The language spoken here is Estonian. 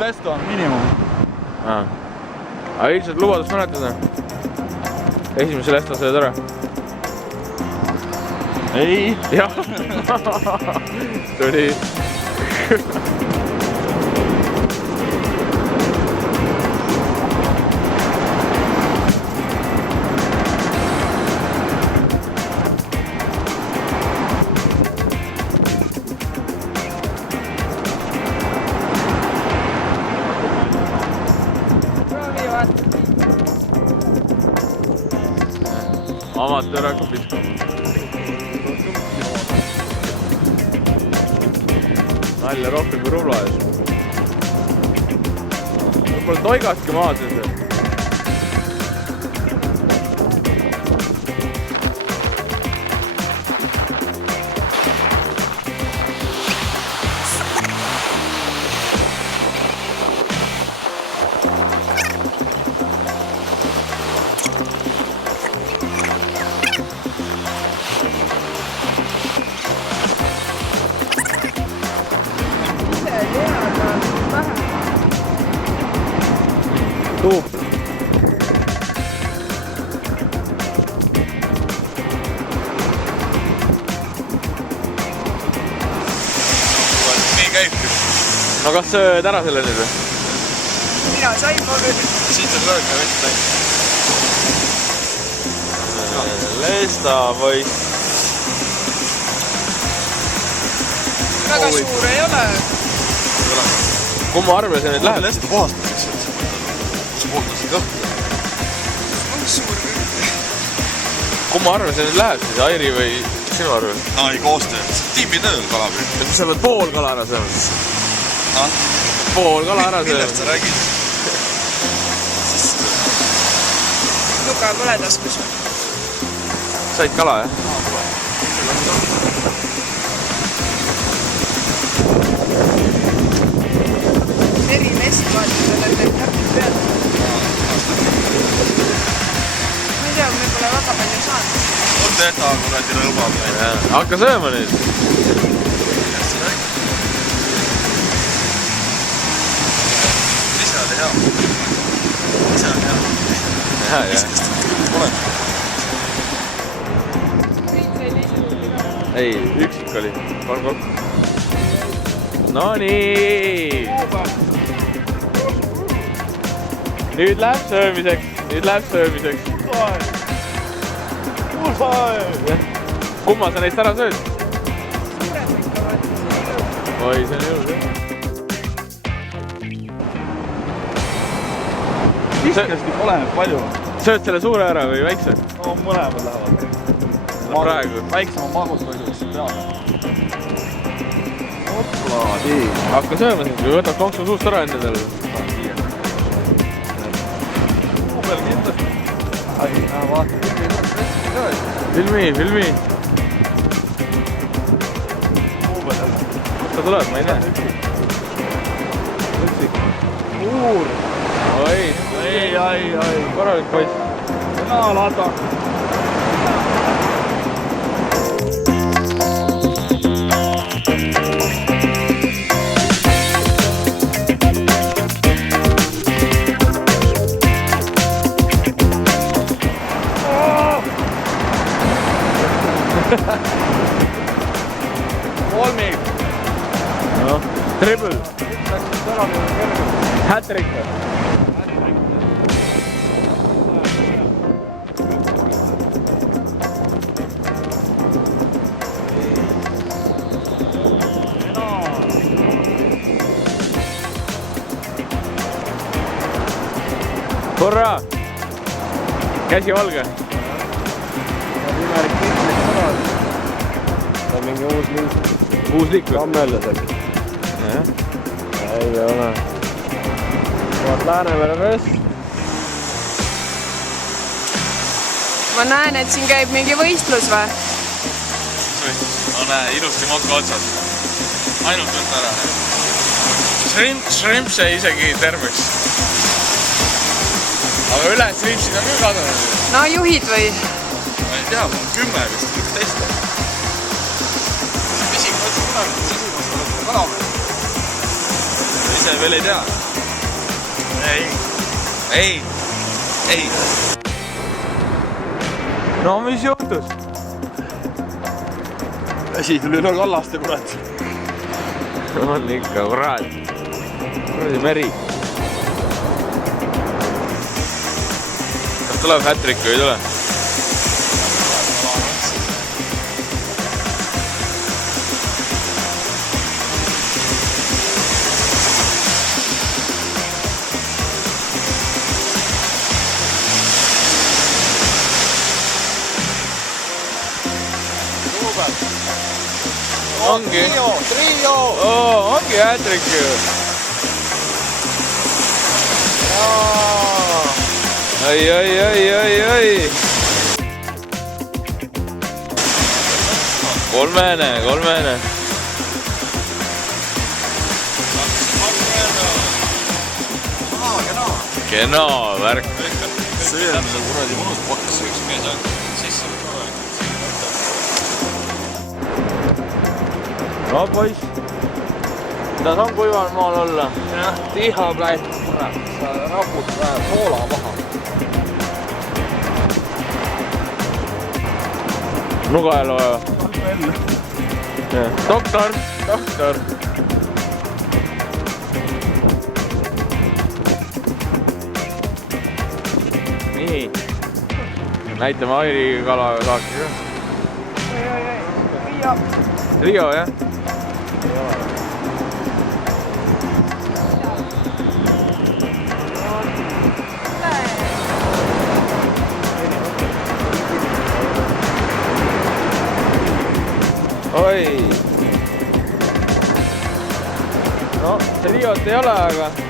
vestu on miinimum. Aga ilmselt lubadust mäletada. Esimese lesta sööd ära. Ei. Jah. Tuli. Amatöör hakkab viskama. Nalja rohkem kui rubla ees. Võib-olla toigatki maa sees. Tuup. Nii käibki. No kas sööd ära selle nüüd või? Mina sain nüüd. Siit on lõõga vett läinud. Lesta või? Väga suur ei ole. Kumma arve see nüüd läheb? Lesta puhastab lihtsalt. Kus puhtasid õhku? On suur küll. Kumma arve see nüüd läheb siis? Airi või sinu arve? Ei koostöö. Tiimitööl kalapüür. Mis sa pead pool kala ära sööma? Pool kala ära sööma? Millest sa räägid? Luka pole taskus. Said kala, jah? Eri mesi vaatida, et need näpid pead. Ma ei tea, me pole väga palju saanud. On teda kuradi rõõbab. Hakka sööma nüüd. Millest sa räägid? Ise oli hea. Ise oli hea. Jah. Oled. Ei, üksik oli. Kolm kokku. No nii. Nüüd läheb söömiseks. Kumma sa neist ära sööd? Oi, see on jõud, jah. Viskesti oleneb palju. Sööd selle suure ära või väikse? No mõlemad lähevad. Praegu. Väiksema magustoiduks peale. Oplaadi. Hakka sööma siis või võtad konksu suust ära enne tal. Muu peal kindlasti. Vaata, Filmi. muu peal. Kust ta tuleb, ma ei näe. Üksik. Uur. Oi. Korralik poiss. Täna lada. Kolmik. No, triple. Hat-trick. Hurraa! Käsi valge. See on mingi uus liik. Uus liik või? Kammelles äkki. Ei ole. Vaat Läänemere röst. Ma näen, et siin käib mingi võistlus või? No näe, ilusti moka otsas. Ainult võtta ära. Shrimp sai isegi terveks. Aga üle shrimpsid on küll kadunud. No juhid või? Ma ei tea, mul 10 vist, 11. Pisik otsa kunagi, sisimast olete kalamees. Ise veel ei tea. ei. no mis juhtus? Vesi tuli üle kallaste, kurat. On ikka, kurat. Kuradi meri. Kas tuleb hat-trick või ei tule? Ongi. Trio! Ongi hat-trick ju. Ai. Kolmene. Kena värk. See on kuradi mõnus paks. Üks mees on sisse No poiss. Kuidas on kuival maal olla? Jah, tiha praegu, kurat. Sa rapud vähe soola maha. Nuga jälle vaja. Doktor. Nii. Näitame Airi kalaga saaki ka. Rio, jah? Oi! No, see Riot ei ole, aga